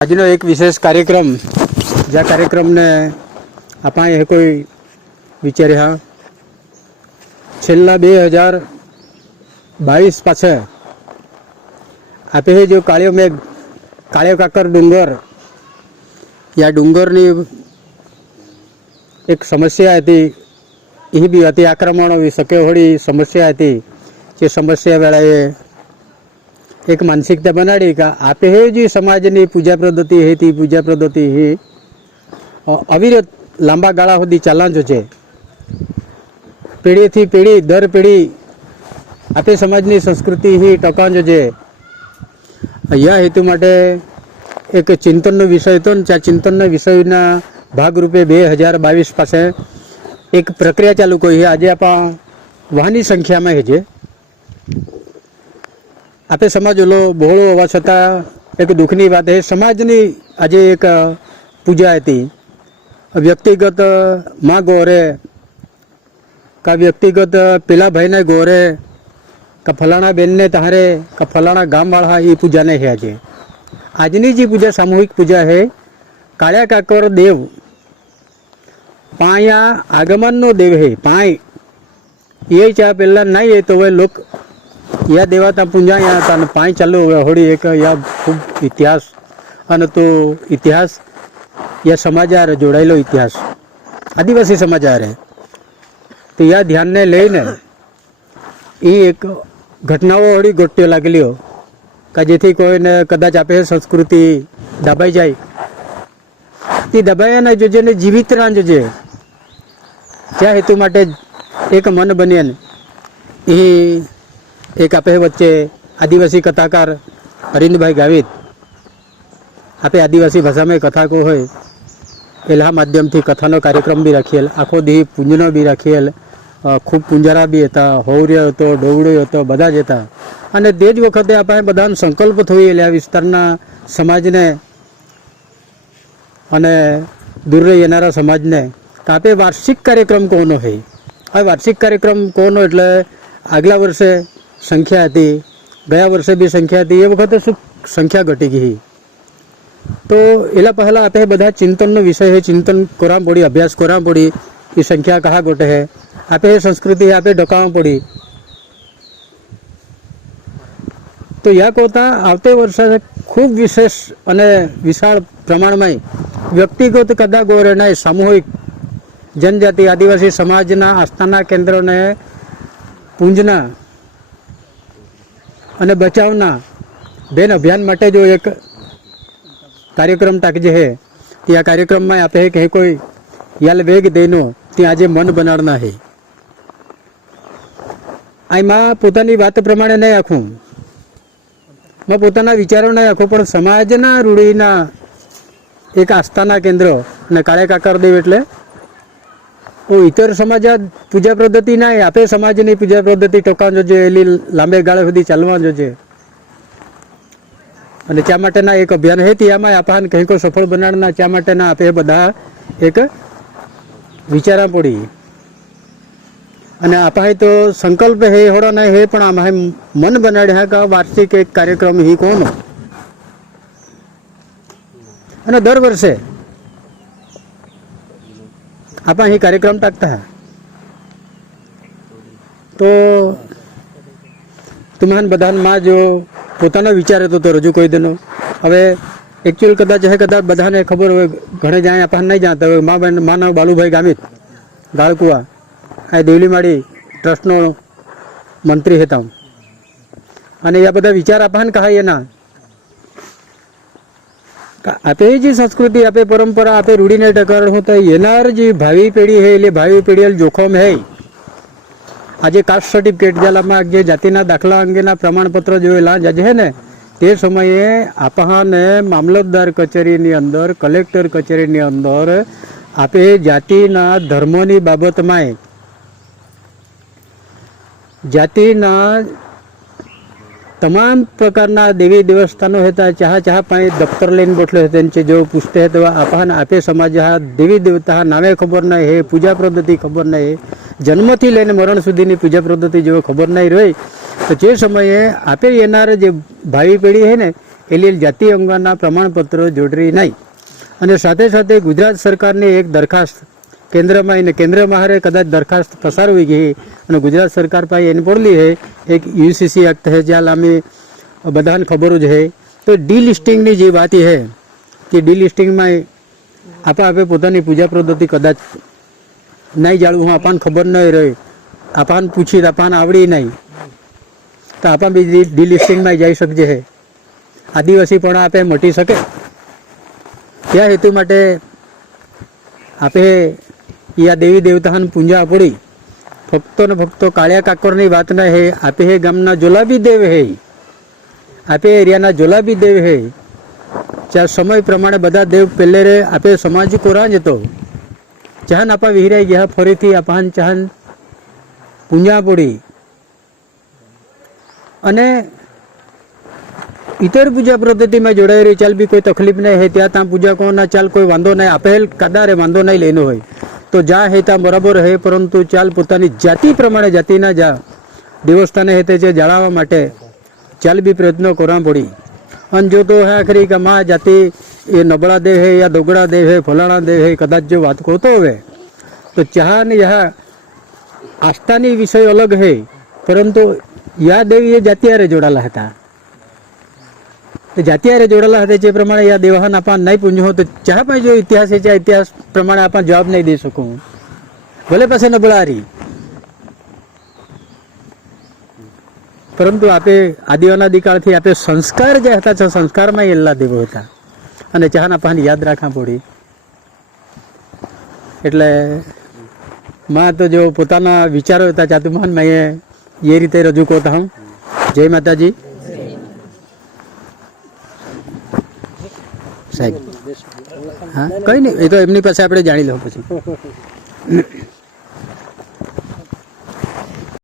આજનો એક વિશેષ કાર્યક્રમ જ્યાં કાર્યક્રમને આપણે એ કોઈ વિચાર્યા છેલ્લા 2022 પાછળ આપે જો કાળિયો મેઘ કાળિયો કાકર ડુંગર या ડુંગરની એક સમસ્યા હતી એ બી અતિ આક્રમણો શકે હોળી સમસ્યા હતી જે સમસ્યા વેળાએ एक मानसिकता बनाड़ी का आपे हे जी समाजनी पूजा पद्धति है ती पूजा पद्धति ही अविरत लांबा गाळा सुधी चालवानो छे। पेढ़ी थी पेढ़ी दर पेढ़ी आपे समाजनी संस्कृति ही टकावनो छे। या हेतु माटे एक चिंतननो विषय तो त्या चिंतनना विषयना भागरूपे 2022 पासे एक प्रक्रिया चालू करी। आज आपा वाहनी संख्या में है जे आपे समाज ओलो बहोळो होवा छतां एक दुखनी बात है। समाजनी आज एक पूजा थी व्यक्तिगत माँ गोरे का व्यक्तिगत पेला भाई ने गोरे का फलाना बेन ने तहारे का फलाना गाम वाला ये पूजा नहीं है। आज आजनी जी पूजा सामूहिक पूजा है। काळ्या काकर देव पाया आगमन नो देव है। पाय ये चा पेला नहीं है तो वे लोग या देवाता पूजा या पाई चालू होड़ी एक या खूब इतिहास अन तो इतिहास या समाचार जोड़ायेलो इतिहास आदिवासी समाचार है तो या ध्यान ने लईने ई एक घटनाओं होड़ी गोट्यो लागली हो का जेथी कोईने कदाच आपे संस्कृति दबाई जाए ती दबाया ना जोजे ने जीवित रान जोजे त्या हेतु माटे एक मन बनिए ई एक आपे वच्चे आदिवासी कथाकार अरिंद भाई गावित आपे आदिवासी भाषा में कथा को होय एला माध्यम थी कथानो कार्यक्रम भी रखेल आखो दी पूंजनो भी रखेल खूब पूंजरा भी था हौर्य हतो डोवड़ो हतो बधा ज हता अने ते ज वखते आपणे बधानो संकल्प थयो એટલે આ વિસ્તારના સમાજને અને દૂર રહેનારા સમાજને કાપે વાર્ષિક કાર્યક્રમ કોનો है। આ વાર્ષિક કાર્યક્રમ કોનો એટલે આગલા વર્ષે संख्या थी गया वर्षे भी संख्या थी ये वखते शू संख्या घटी गई तो एला पहला आपे बधा चिंतन विषय है। चिंतन करा पड़ी अभ्यास करा पड़ी कि संख्या कहाँ गोटे है आपे संस्कृति आपे डकावा पड़ी तो या कोता आवते वर्षे खूब विशेष अने विशाल प्रमाण में व्यक्तिगत कदा गोरे ने सामूहिक जनजाति आदिवासी समाजना आस्थाना केन्द्र ने पूंजना અને બચાવના બેન અભિયાન માટે જો એક કાર્યક્રમ टाकजे है त्या कार्यक्रम में आपे कहीं कोई याल वेग देनो त्या आज मन बनाड़ना है। आई मां पोतानी बात प्रमाणे नहीं आखूँ मैं पोताना विचारों नहीं आखूँ पण समाजना रूढ़ीना एक आस्थाना केन्द्र ने काळे काकर देव एटले ओ इतर समाज पूजा पद्धति ना आपे समाजनी पूजा पद्धति टोकावनो जोईए एली लांबे गाळे सुधी चालवानो जोईए अने त्या माटेना एक अभियान है त्यामां आपणे कहीं को सफल बनाड़ना त्या माटेना आपे बधा एक विचारा पड़ी अने आपणे तो संकल्प है होड़ा नहीं है पण आमां मन बनाड्या का वार्षिक एक कार्यक्रम ही कोनो अने दर वर्षे आप ही कार्यक्रम टाकता है तो तुम्हारे बधान माँ जो पोताना विचार तो रजू कोई देनो हवे एक्चुअल कदाच है कदाच बधाने खबर हो घणे जाए आप नहीं जानता हो माँ बहन माना बालूभाई गामित गाळकुआ आ देवलीमाड़ी ट्रस्टनो मंत्री हेता अने या बधा विचार आपने कहा ये ना आपे जी संस्कृति आपे परंपरा आपे रूढ़ी ने टकर होता है येनार जी भावी पेढ़ी है એટલે ભાવી પેઢી જોખમ है। आज कास्ट सर्टिफिकेट जालामां जे जातिना दाखला अंगेना प्रमाणपत्र जोएला जे है ने ते समये आपने मामलतदार कचेरीनी अंदर कलेक्टर कचेरीनी अंदर आपे जातिना धर्मनी बाबतमां जातिना तमाम प्रकारना देवी देवस्थानों हेता चाह चाह पाए दफ्तर लेन बोटले त्यांचे जो पूछते हैं तो आपन आपे समाज हा देवी देवता नामे खबर नहीं है पूजा पद्धति खबर नहीं है जन्म थी लईने मरण सुधीनी पूजा पद्धति जो खबर नहीं रही तो जे समये आपे येनार जे भावी पेढ़ी है ने એલિયલ જાતિ અંગના પ્રમાણપત્રો જોડરી નહીં. અને સાથે સાથે ગુજરાત સરકારની એક દરખાસ્ત કેન્દ્રમાં એને કેન્દ્રમાં હારે કદાચ દરખાસ્ત પસારવી ગઈ અને ગુજરાત સરકાર પાસે એને પડલી છે એક યુસીસી એક્ટ છે જ્યાં લાંબી બધાને ખબર જ છે. તો ડીલિસ્ટિંગની જે વાત છે કે ડીલિસ્ટિંગમાં આપે પોતાની પૂજા પદ્ધતિ કદાચ નહીં જાણવું હું આપણને ખબર નહીં રહી આપણને પૂછી આપણને આવડી નહીં તો આપણે બી ડીલિસ્ટિંગમાં જઈ શકજે છે. આદિવાસી પણ આપે મટી શકે ત્યાં હેતુ માટે આપે યા દેવી દેવતાની પૂજા પડી ફક્ત ને ફક્ત કાળિયા કાકોરની વાત ના હે. આપે હે ગામના જોલાબી દેવ હે, આપે એરિયાના જોલાબી દેવ હે. જ્યાં સમય પ્રમાણે બધા દેવ પહેલે રે આપે સમાજ કોરા જતો ચાહન આપા વિહરાઈ ગયા ફરીથી આપણ ચાહન પૂજા પડી અને इतर पूजा पद्धति में जोड़ाई रही चाल भी कोई तकलीफ नहीं है त्या ता पूजा को ना चाल कोई वांधो नहीं आपेल कदारे वांधो नहीं लेनो है तो जा है ता बराबर है. परंतु चाल पोतानी जाति प्रमाणे जातिना जा देवस्थाने है ते जाळावा माटे चाल भी प्रयत्न करवा पड़ी. अन जो तो है आखरी का माँ जाति ये नबड़ा देव है या दोगड़ा देव है फलाणा देव है कदाच जो बात करते हुए तो चाह ने यह आस्थानी विषय अलग है. परंतु या देव ये जातियारे जोड़ाला था जातियारे जोड़ेला हते जे प्रमाणे या देवाहन आपा नहीं पूंजो तो चाह पर जो इतिहास है इतिहास प्रमाणे आपा जवाब नहीं दे सकूँ भले पासे नबळारी. परंतु आपे आदिवादी काळथी आपे संस्कार जे हता छे संस्कारमां एला देवो हता અને ચાહન આપણને યાદ રાખવા પડી. એટલે માં તો જો પોતાના વિચારો હતા ચાતુમાન મેં એ રીતે રજૂ કરતા હું. જય માતાજી સાહેબ. હા કંઈ નહીં એ તો એમની પાસે આપણે જાણી લઉં પછી.